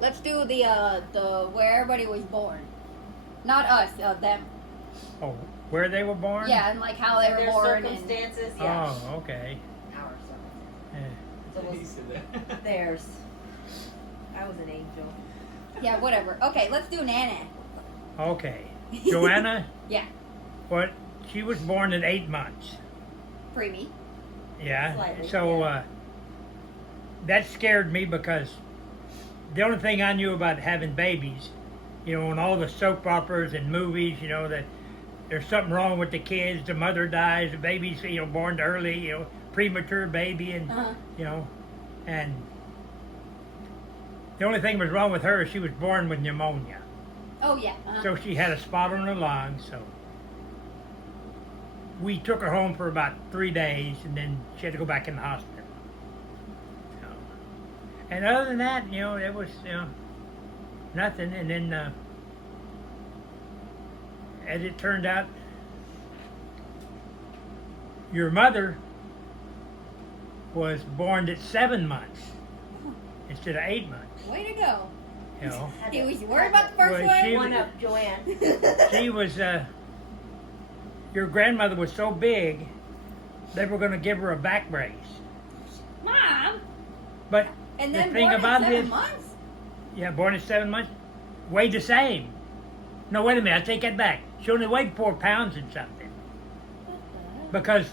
Let's do the where everybody was born. Not us, them. Oh, where they were born? Yeah, and like how they were Their born. circumstances, yeah. Oh, okay. Our circumstances. Yeah. So it He was said that. theirs. I was an angel. Yeah, whatever. Okay, let's do Nana. Okay. Joanna, Yeah, what? She was born at 8 months. preemie. Yeah. Slightly, So yeah. That scared me because the only thing I knew about having babies, you know, in all the soap operas and movies, you know, that there's something wrong with the kids, the mother dies, the baby's, you know, born early, you know, premature baby, and, you know, and the only thing was wrong with her is she was born with pneumonia. Oh yeah. So she had a spot on her lung, so we took her home for about 3 days, and then she had to go back in the hospital. So, and other than that, you know, it was, you know, nothing. And then, as it turned out, your mother was born at 7 months instead of 8 months. Way to go. You know, He was worried about the first Well, she- one. One up, Joanne. she was. Your grandmother was so big, they were going to give her a back brace. Mom. But And the then thing born about at it 7 is, months. yeah, born at 7 months, weighed the same. No, wait a minute, I take that back. She only weighed 4 pounds and something. Because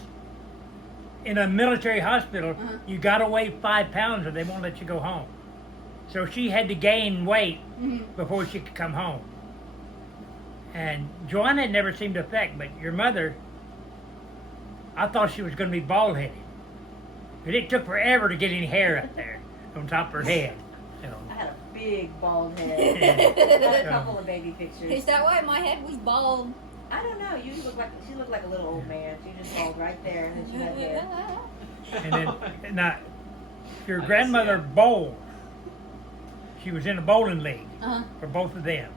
in a military hospital, you got to weigh 5 pounds or they won't let you go home. So she had to gain weight before she could come home. And Joanna had never seemed to affect, but your mother, I thought she was going to be bald headed. But it took forever to get any hair up there on top of her head. You know. I had a big bald head. I had a couple of baby pictures. Is that why my head was bald? I don't know. You look like she looked like a little old man. She just bald right there, and then she had hair. And then, now, your grandmother bowled. She was in a bowling league for both of them.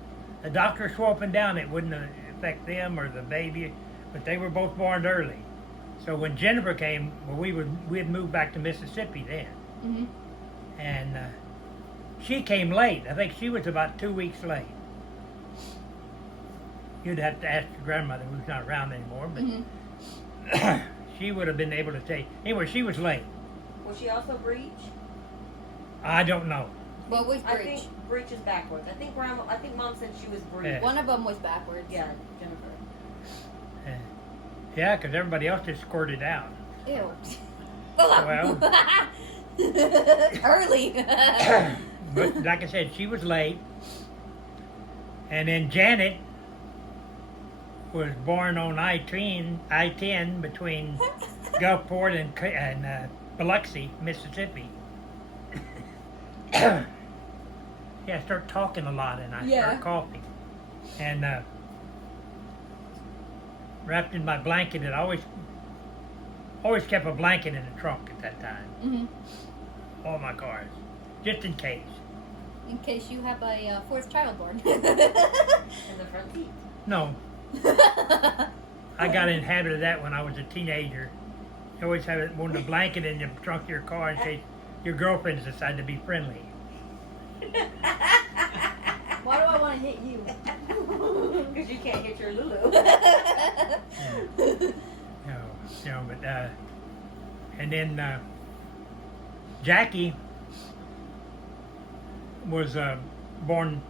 The doctor swore up and down it wouldn't affect them or the baby, but they were both born early. So when Jennifer came, well, we had moved back to Mississippi then, and she came late. I think she was about 2 weeks late. You'd have to ask your grandmother, who's not around anymore, but she would have been able to take. Anyway, she was late. Was she also breech? I don't know. What was I breech? think breech is backwards. I think Mom said she was breech. Yeah. One of them was backwards. Yeah, Jennifer. Yeah, because everybody else just squirted out. Ew. Well. Early. But like I said, she was late. And then Janet was born on I-10 between Gulfport and Biloxi, Mississippi. Yeah, I start talking a lot and I start coughing. And wrapped in my blanket, and I always kept a blanket in the trunk at that time. All my cars, just in case. In case you have a fourth child born. In the front seat. No, I got in the habit of that when I was a teenager. You always have one a blanket in the trunk of your car in case your girlfriends decide to be friendly. Why do I want to hit you? Because you can't hit your Lulu. But and then Jackie was born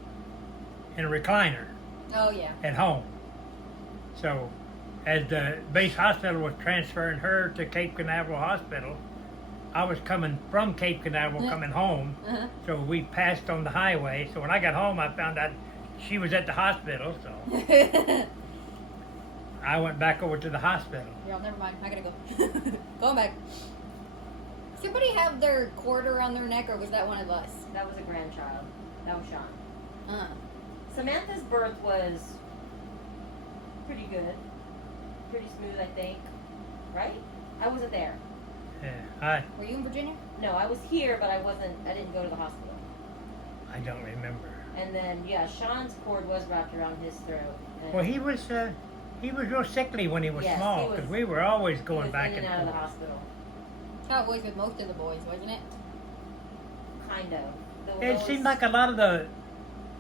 in a recliner Oh yeah. at home. So, as the base hospital was transferring her to Cape Canaveral Hospital, I was coming from Cape Canaveral coming home. So we passed on the highway. So when I got home, I found out she was at the hospital. So I went back over to the hospital. Yeah, never mind. I gotta go. Going back. Does somebody have their cord around their neck, or was that one of us? That was a grandchild. That was Sean. Uh. Samantha's birth was pretty good. Pretty smooth, I think. Right? I wasn't there. Yeah, Were you in Virginia? No, I was here, but I didn't go to the hospital. I don't remember. And then, yeah, Sean's cord was wrapped around his throat. And Well, he was real sickly when he was Yes, small he was- because we were always he going was back in and and out of the forth. hospital. How it was with most of the boys, wasn't it? Kind of. It seemed like a lot of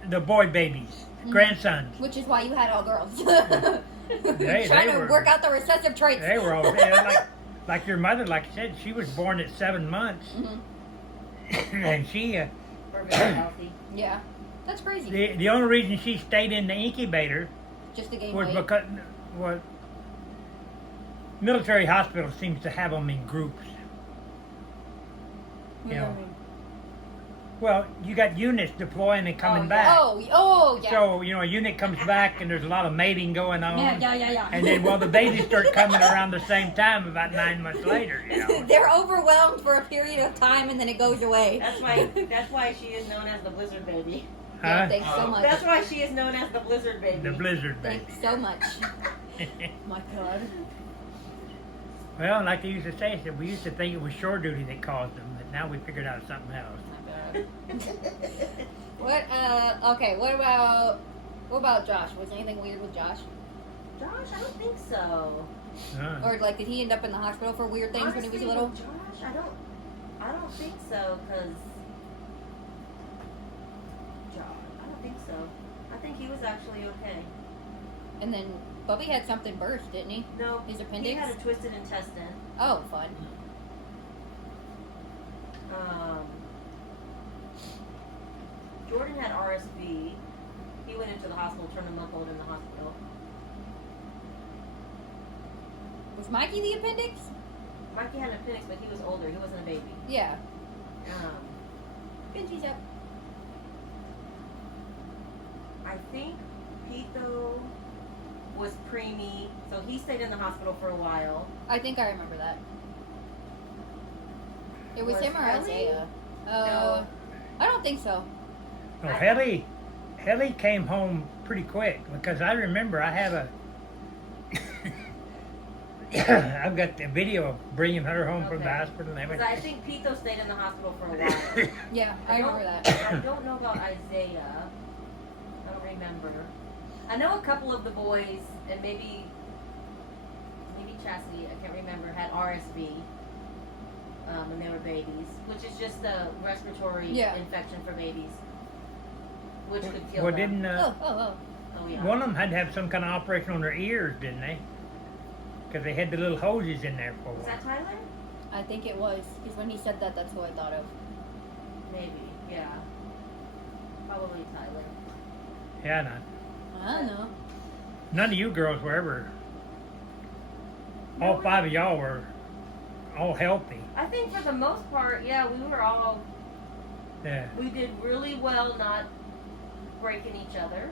the boy babies, grandsons. Which is why you had all girls. They Trying to were- work out the recessive traits. They were all like your mother, like I said, she was born at 7 months, and she We're very healthy. Yeah. That's crazy. the only reason she stayed in the incubator Just to gain was weight. because military hospital seems to have them in groups. You know, well, you got units deploying and coming back. Oh, yeah. So, you know, a unit comes back and there's a lot of mating going on. Yeah. And then, well, the babies start coming around the same time about 9 months later, you know. They're overwhelmed for a period of time and then it goes away. That's why she is known as the blizzard baby. Yeah, Huh? thanks so much. That's why she is known as the blizzard baby. The blizzard baby. Thanks so much. My God. Well, like they used to say, we used to think it was shore duty that caused them, but now we figured out something else. Okay, what about Josh? Was anything weird with Josh? Josh, I don't think so. Or like, did he end up in the hospital for weird things when he was little? Josh, I don't think so, cause Josh, I don't think so. I think he was actually okay. And then Bubby had something burst, didn't he? No, His appendix? He had a twisted intestine. Oh, fun. Jordan had RSV. He went into the hospital, turned a month old in the hospital. Was Mikey the appendix? Mikey had an appendix, but he was older. He wasn't a baby. Yeah. Um, Benji's up. I think Pito was preemie, so he stayed in the hospital for a while. I think I remember that. It was him or Helly? Isaiah? No. I don't think so. Well, Helly came home pretty quick because I remember I have I've got the video of bringing her home from the Okay. hospital and Because everything. I think Pito stayed in the hospital for a while. Yeah, I remember don't- that. I don't know about Isaiah. I don't remember. I know a couple of the boys, and maybe Chastity, I can't remember, had RSV when they were babies, which is just a respiratory Yeah. infection for babies, which could kill Well, them. didn't Oh. Oh yeah. one of them had to have some kind of operation on their ears, didn't they? Because they had the little hoses in there for Was them. that Tyler? I think it was. Because when he said that, that's who I thought of. Maybe. Yeah. Probably Tyler. Yeah, no. I don't know. None of you girls were ever. All 5 of y'all were all healthy. I think for the most part, yeah, we were all. Yeah. We did really well not breaking each other.